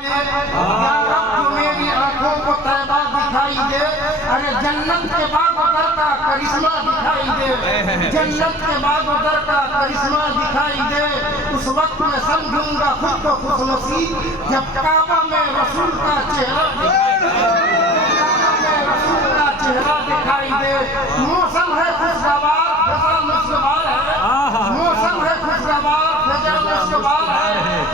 या रब जो मेरी आंखों को तैबा दिखाई दे, अरे जन्नत के बाद उधर का करिश्मा दिखाई दे, जन्नत के बाद उधर का करिश्मा दिखाई दे। उस वक्त में समझूंगा खुद को खुशनसीब जब काबा में रसूल का चेहरा दिखाई दे, रसूल का चेहरा दिखाई दे। मौसम है खुशगवार, फसल मुश्किल है, मौसम है खुशगवार, फसल मुश्किल है।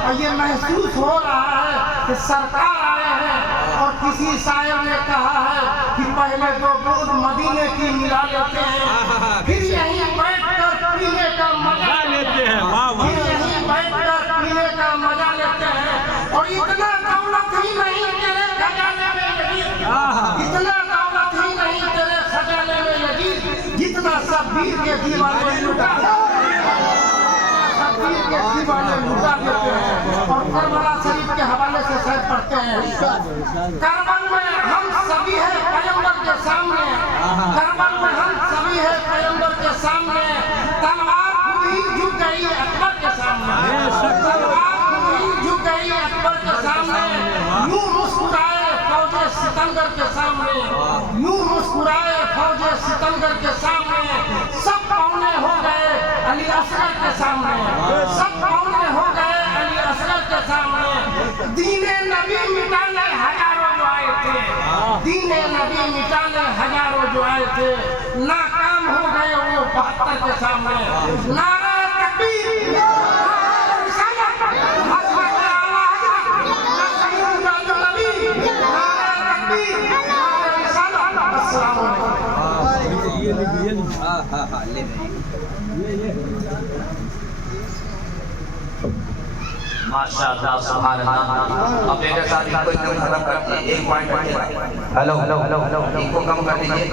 और ये महसूस हो रहा है कि सरकार आए हैं और किसी शायर ने कहा है कि पहले दो बूंद मदीने की मिला लेते हैं, फिर यहीं बैठकर पीने का मजा लेते हैं, फिर यहीं बैठकर पीने का मजा लेते हैं। और इतना दौलत ही नहीं तेरे खजाने में लगी, इतना दौलत ही नहीं तेरे खजाने में लगी जितना शब्बीर के दीवाने लुटा, शब्बीर के दीवाने लुटा देते हैं। और करबला शरीफ के हवाले से शायद पढ़ते हैं, करबल में हम सभी है पैगंबर के सामने, करबल में हम सभी है पैगंबर के सामने। तलवार खुद ही झुक गई अकबर के सामने, तलवार खुद ही झुक गई अकबर के सामने। यूं मुस्कुराए फौजे सितमगर के सामने, यूं मुस्कुराए फौजे सितमगर के सामने। सब पौने हो गए अली असगर के सामने, सब पौने हो गए अली असगर के सामने। दीने नबी मिटाने हजारों जो आए थे, दीने नबी मिटाने हजारों जो आए थे, नाकाम हो गए वो 72 के सामने। नारा तकबीर, नारा रिसालत, हज़रत आला हज़रत, नारा तकबीर, नारा रिसालत। अस्सलाम वालेकुम। माशाअल्लाह सुभान अल्लाह। अब मेरे साथ इनको एकदम खत्म कर दीजिए, एक पॉइंट। हेलो हेलो हेलो, इनको कम कर दीजिए,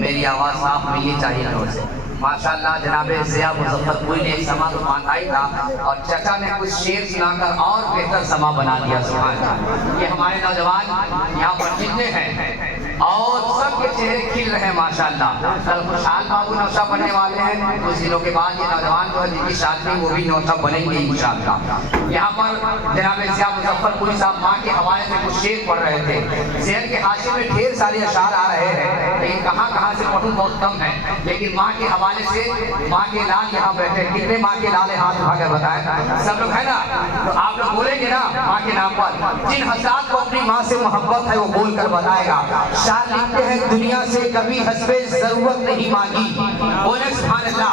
मेरी आवाज़ साफ नहीं चाहिए लोगों से। माशाअल्लाह जनाब ज़िया मुज़फ्फरपुरी ने एक समा तो बांधा ही था और चचा ने कुछ शेर सुनाकर और बेहतर समा बना दिया। सुभान अल्लाह। ये हमारे नौजवान यहाँ पर जितने हैं और सबके चेहरे खिल रहे हैं माशाअल्लाह। कल खुशहाल बाबू नौशा बनने वाले हैं, कुछ दिनों के बाद ये नौजवान जो है जिनकी शादी वो भी नौशा बनेंगे इंशाअल्लाह। यहाँ पर जनाब ज़िया मुज़फ्फरपुरी साहब माँ के हवाले से कुछ शेर पढ़ रहे थे। ज़हन के हाशिए में ढेर सारे अशार आ रहे हैं, लेकिन कहाँ से पढ़ूँ बहुत कम है। लेकिन माँ के हवाले से, माँ के लाल यहाँ बैठे, कितने माँ के लाल हाथ उठा कर बताए सब लोग है ना? तो आप लोग बोलेंगे ना माँ के नाम पर। जिन हज़रात को अपनी माँ से मोहब्बत है वो बोल कर बताएगा। शायर लिखते हैं दुनिया से कभी हस्बे जरूरत नहीं मांगी, बोले सुभान अल्लाह।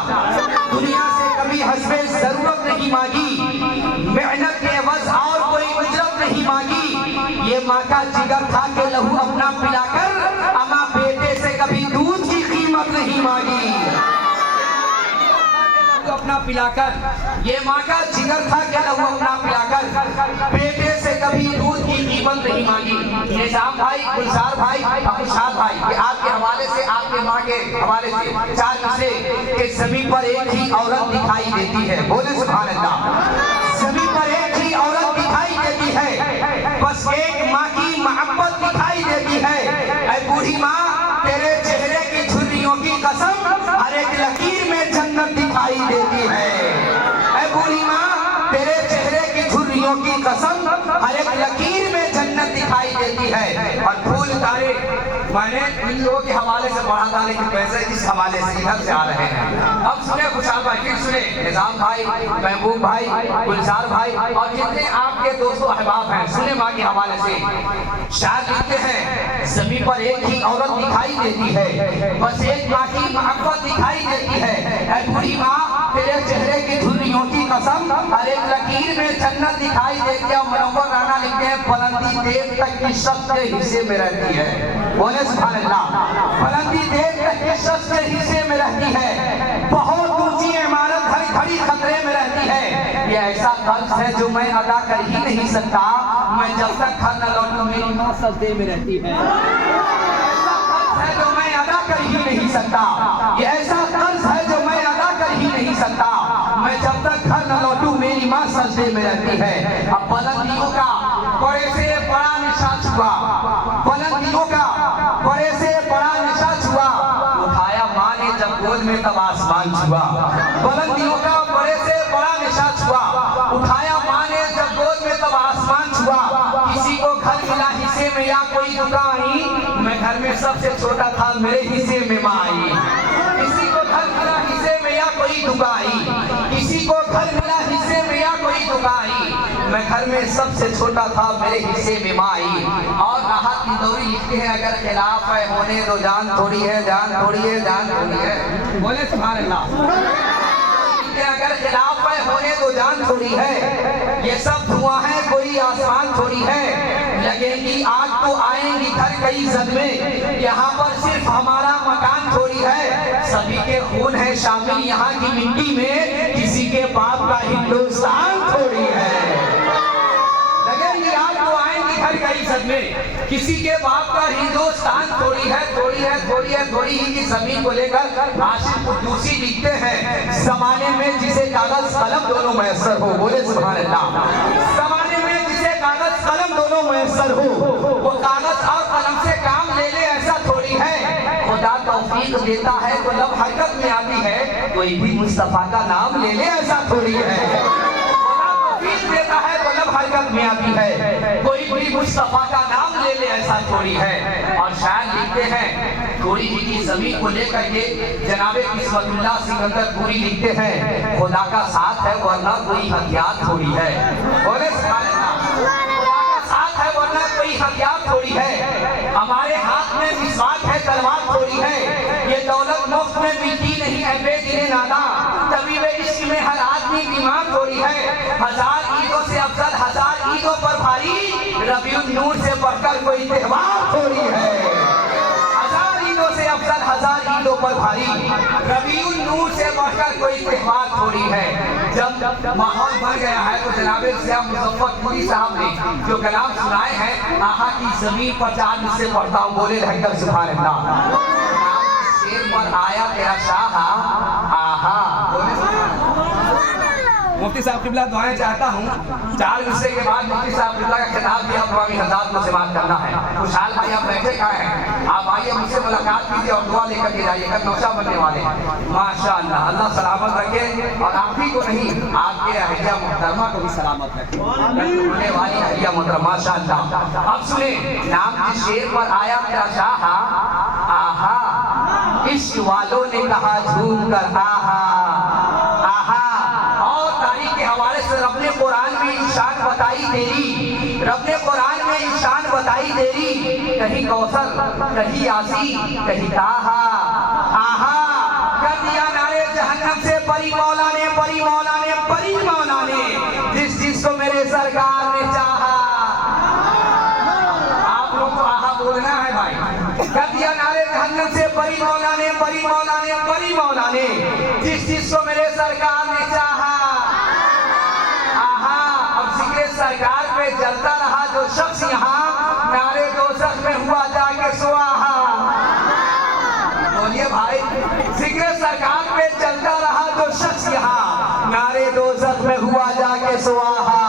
दुनिया से कभी हस्बे जरूरत नहीं मांगी, मेहनत के एवज और कोई उजरत नहीं मांगी। ये माँ का जिगर था के लहू अपना पिलाकर, अमा बेटे से कभी दूध की कीमत नहीं मांगी। अपना पिलाकर, ये माँ का जिगर था क्या लहू अपना पिलाकर, बेटे से कभी दूध की कीमत नहीं मांगी। निजाम भाई, गुलजार भाई, खुशहाल भाई, ये आपके हवाले से, आपके माँ के हवाले से चार मिसरे के सभी पर एक ही औरत दिखाई देती है, बोले सुभान अल्लाह। सभी पर एक ही औरत दिखाई देती है, बस एक माँ की मोहब्बत दिखाई देती है। ऐ बूढ़ी माँ तेरे चेहरे की झुर्रियों की कसम, हर एक लकीर में जन्नत दिखाई देती है। ऐ बूढ़ी माँ तेरे चेहरे की झुर्रियों की कसम, हर एक लकीर में जन्नत दिखाई देती है। और फूल तारे मैंने इन लोगों के हवाले से पढ़ा था, लेकिन पैसे इस हवाले से इधर से आ रहे हैं। अब सुने खुशहाल भाई, फिर सुने निजाम भाई, महबूब भाई, गुलजार भाई और जितने आपके दोस्तों अहबाब हैं, सुने माँ के हवाले से। शायर लिखते हैं सभी पर एक ही औरत दिखाई देती है, बस एक माँ की मोहब्बत दिखाई देती है। ऐ बूढ़ी माँ तेरे चेहरे की झुर्रियों की कसम, हर एक लकीर में जन्नत दिखाई देती है। मनोवर राणा लिखते हैं बुलंदी देर तक की शख्स के हिस्से में रहती है, बोले सुभान अल्लाह। बुलंदी देर तक की शख्स के हिस्से में रहती है, बहुत ऊंची इमारत हर घड़ी खतरे में रहती है। ये ऐसा कर्ज है जो मैं अदा कर ही नहीं सकता, मैं जब तक घर न लौटूं मेरी माँ सजदे में रहती है। ऐसा कर्ज है जो मैं अदा कर ही नहीं सकता, ये ऐसा कर्ज है जो मैं अदा कर ही नहीं सकता, मैं जब तक घर न लौटूं मेरी माँ सजदे में रहती है। अब बुलंदियों का बड़े से बड़ा निशा छुआ, बुलंदियों का बड़े से बड़ा निशा छुआ, उठाया माँ ने जब गोद में तब आसमान छुआ। बुलंदियों का बड़े से बड़ा निशा छुआ, उठाया माँ ने जब गोद में तब आसमान छुआ। घर मिला हिस्से में या कोई दुकाई, मैं घर में सबसे छोटा था मेरे हिस्से में माई। किसी को घर मिला हिस्से में या कोई दुकाई, किसी को घर मिला हिस्से में या कोई दुकाई, मैं घर में सबसे छोटा था मेरे हिस्से में माई। और राहत इंदौरी लिखते हैं अगर खिलाफ है होने दो जान थोड़ी है, जान थोड़ी है, जान थोड़ी है। बोले सुभान अल्लाह। अगर खिलाफ है होने दो जान थोड़ी है, ये सब धुआं है कोई आसमान थोड़ी है। लगेगी आग तो आएंगी घर कई सदमे, यहाँ पर सिर्फ हमारा मकान थोड़ी है। सभी के खून है शामिल यहाँ की मिट्टी में, किसी के बाप का हिंदुस्तान थोड़ी है। लगेगी आग तो आएंगी घर कई सदमे, किसी के बाप का हिंदुस्तान थोड़ी है, थोड़ी है, थोड़ी है, थोड़ी ही की जमीन को लेकर आशिक कुद्दूसी लिखते हैं जमाने में जिसे कागज कलम दोनों मैसर हो। बोले सुभान अल्लाह। जमाने में जिसे कागज कलम दोनों मैसर हो, वो कागज और कलम से काम ले ले ऐसा थोड़ी है। खुदा तौफीक देता है तो लब हरकत में आती है, कोई भी मुस्तफा का नाम ले ले ऐसा थोड़ी है। खुदा तौफीक देता है तो लब हरकत में आती है, कोई भी मुस्तफा का नाम ले ले ऐसा थोड़ी है। और शायद लिखते हैं थोड़ी ही की जमीन को लेकर के जनाबे किस्मतुल्लाह सिकंदर पूरी लिखते हैं, खुदा का साथ है वरना कोई हथियार थोड़ी है। बोले सुभान अल्लाह। खुदा का साथ है वरना कोई हथियार थोड़ी है। हमारे हाथ में मिसवाक है तलवार थोड़ी है, ये दौलत मुफ्त में मिलती नहीं है बेदिले नादा, तभी वे इश्क में हर आदमी बीमार थोड़ी है। हजार ईदों से अफजल हजार ईदों पर भारी, रबीउन नूर से बढ़कर कोई त्योहार थोड़ी है। हजार ईदों से अफजल हजार ईदों पर भारी, रबीउन नूर से बढ़कर कोई त्योहार थोड़ी है। जब माहौल बन गया है तो जनाबे सियाह मुजफ्फरपुरी साहब ने जो कलाम सुनाए हैं, आहा की जमीन पर चांद से पढ़ता हूँ, बोले रहकर सुभान अल्लाह। शेर पर आया तेरा शाह आहा। मुफ्ती साहब किबला दुआएं चाहता हूँ। 4 हिस्से के बाद मुफ्ती साहब किबला का खिताब दिया अवामी हज़रात को समाप्त करना है। खुशहाल भाई आप बैठे कहाँ हैं? आप आइए मुझसे मुलाकात कीजिए और दुआ लेकर के जाइए, कल नौशा बनने वाले हैं माशाअल्लाह। अल्लाह सलामत रखे और आप ही को नहीं आपके अहलिया मोहतरमा को भी सलामत रखे, होने वाली अहलिया मोहतरमा माशाअल्लाह। अब सुने नाम जिस शेर पर आया तेरा शाह आहा, इश्क वालों ने कहा झूम कर आहा आहा। और तारीख के हवाले से रब ने कुरान में शान बताई तेरी, रब ने कुरान में शान बताई तेरी, कहीं कौसर कहीं यासीन कहीं ताहा आहा। कर दिया नारे जहन्नम से परी मौला ने, परी मौला ने, परी मौला ने, जिस चीज को मेरे सरकार ने चाहा। आप लोग को आहा बोलना है भाई। कर दिया नारे जहन्नम से परी मौला ने, परी मौला ने, परी मौला ने, जिस चीज को मेरे सरकार ने चाहा आहा। अब जिक्र सरकार पे जलता रहा जो शख्स यहाँ, नारे दोज़ख में हुआ जाके सुआहा। बोलिए भाई, जिक्र सरकार पे चलता रहा जो शख्स यहाँ, नारे दोज़ख में हुआ जाके सुआहा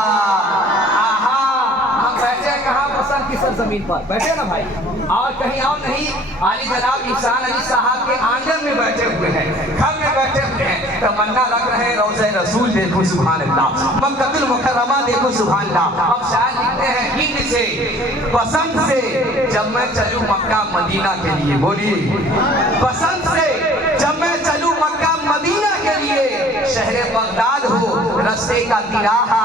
आहा। हम बैठे कहाँ? पसंद की सरजमीन पर बैठे ना भाई, और कहीं और नहीं। आली जनाब इंसान अली साहब के आंगन में बैठे हुए हैं, घर में बैठे हुए हैं, तमन्ना रख रहे हैं रोज़े रसूल देखो सुभान अल्लाह, मक्कातुल मुकर्रमा देखो सुभान अल्लाह। अब शायद लिखते हैं हिंद से पसंद से जब मैं चलूं मक्का मदीना के लिए, बोलिए पसंद से जब मैं चलूं मक्का मदीना के लिए, शहर बगदाद हो रस्ते का तिराहा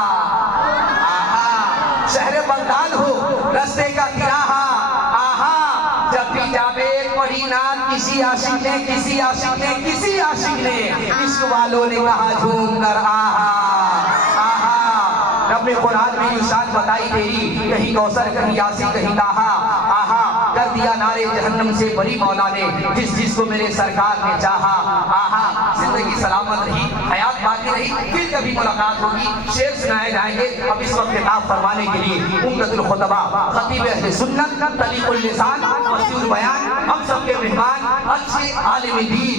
आहा, शहर बगदाद हो रस्ते का तिराहा आहा। जब भी जावे पढ़ी नाम किसी आशिक ने, किसी आशिक ने, किसी आशिक ने, इश्क वालों ने कहा झूम कर आहा आहा। रब ने कुरान में इरशाद बताई तेरी, कहीं कौसर कहीं यासीन कहीं ताहा आहा। कर दिया नारे जहन्नम से बरी मौला ने, जिस जिस को मेरे सरकार ने चाहा आहा। जिंदगी सलामत रही, हयात बाकी रही, फिर कभी मुलाकात होगी, शेर सुनाए जाएंगे। अब इस वक्त खिताब फरमाने के लिए उम्मतुल खुतबा खतीब अहले सुन्नत तलीकुल लिसान मशहूर बयान हम सबके मेहमान अच्छे आलिम दीन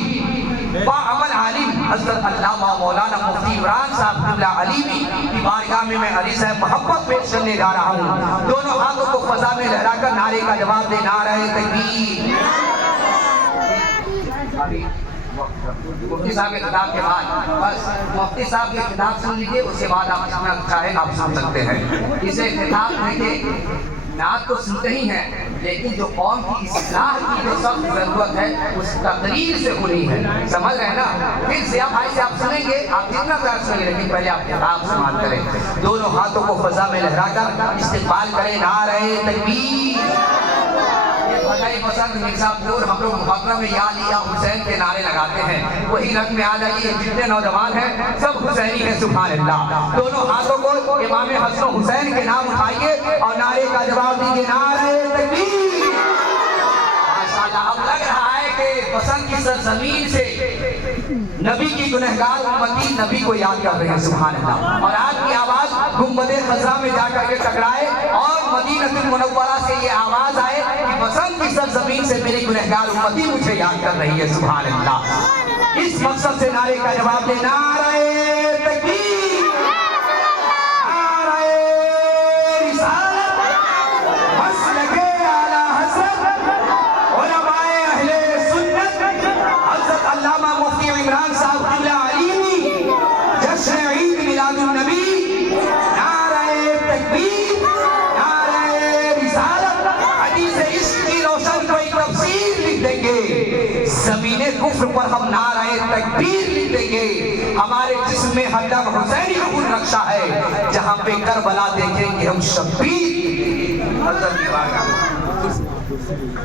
बाअमल आलिम हज़रत अल्लामा मौलाना मुफ्ती इमरान साहब किबला अलीमी की बारगाह में मैं अली साहब मोहब्बत पेश करने जा रहा हूँ। दोनों हाथों को फजा में लहराकर नारे का जवाब दे, नारे तकबीर। मुफ्ती साहब के खिताब के बाद बस मुफ्ती साहब के खिताब सुन लीजिए, उसके बाद आप जितना चाहे आप सुन सकते हैं। इसे खिताब देके नात तो सुनते ही हैं, लेकिन जो कौम की इस्लाह की जो सख्त जरूरत है उस तकरीर से होनी है। समझ रहे हैं ना। फिर जिया भाई से आप सुनेंगे, आप जितना प्यार सुनेंगे, लेकिन पहले आप किताब समाप्त करें। दोनों हाथों को फजा में लहराकर इस्तिक़बाल करें, नारे तकबीर। भगाई पसंद मिर्जापुर हम लोग मुहर्रम में या अली या हुसैन के नारे लगाते हैं, वही रंग में आ जाइए। जितने नौजवान हैं सब हुसैनी हैं, सुभान अल्लाह। दोनों हाथों को इमाम हसन हुसैन के नाम उठाइए और नारे का जवाब दीजिए, नारे तकबीर। माशाअल्लाह। अब लग रहा है कि पसंद की सरजमीन से नबी की गुनहगार उम्मती नबी को याद कर रहे हैं, सुभान अल्लाह। और आपकी आवाज गुंबदे खज़रा में जाकर के टकराए और मदीनतुल मुनव्वरा से ये आवाज आए कि पसंद की सरजमीन से मेरी गुनहगार उम्मती मुझे याद कर रही है, सुभान अल्लाह। इस मकसद से नारे का जवाब दे, नारे तकबीर, नारे रिसालत, मसलके आला हज़रत, उलमाए अहले सुन्नत, हज़रत अल्लामा मुफ्ती इमरान साहब क़िबला अलीमी, जश्न ईद मिलादुन नबी, नारे तकबीर, नारे रिसालत, हदीस इश्क की रोशन कोई तफसीर लिख देंगे, ज़मीने कुफ्र पर हम नारे तकबीर लिख देंगे। हमारे जिस्म में हरदम हुसैनी खून रक्षा है, जहाँ पे करबला देखेंगे हम शब्बीर।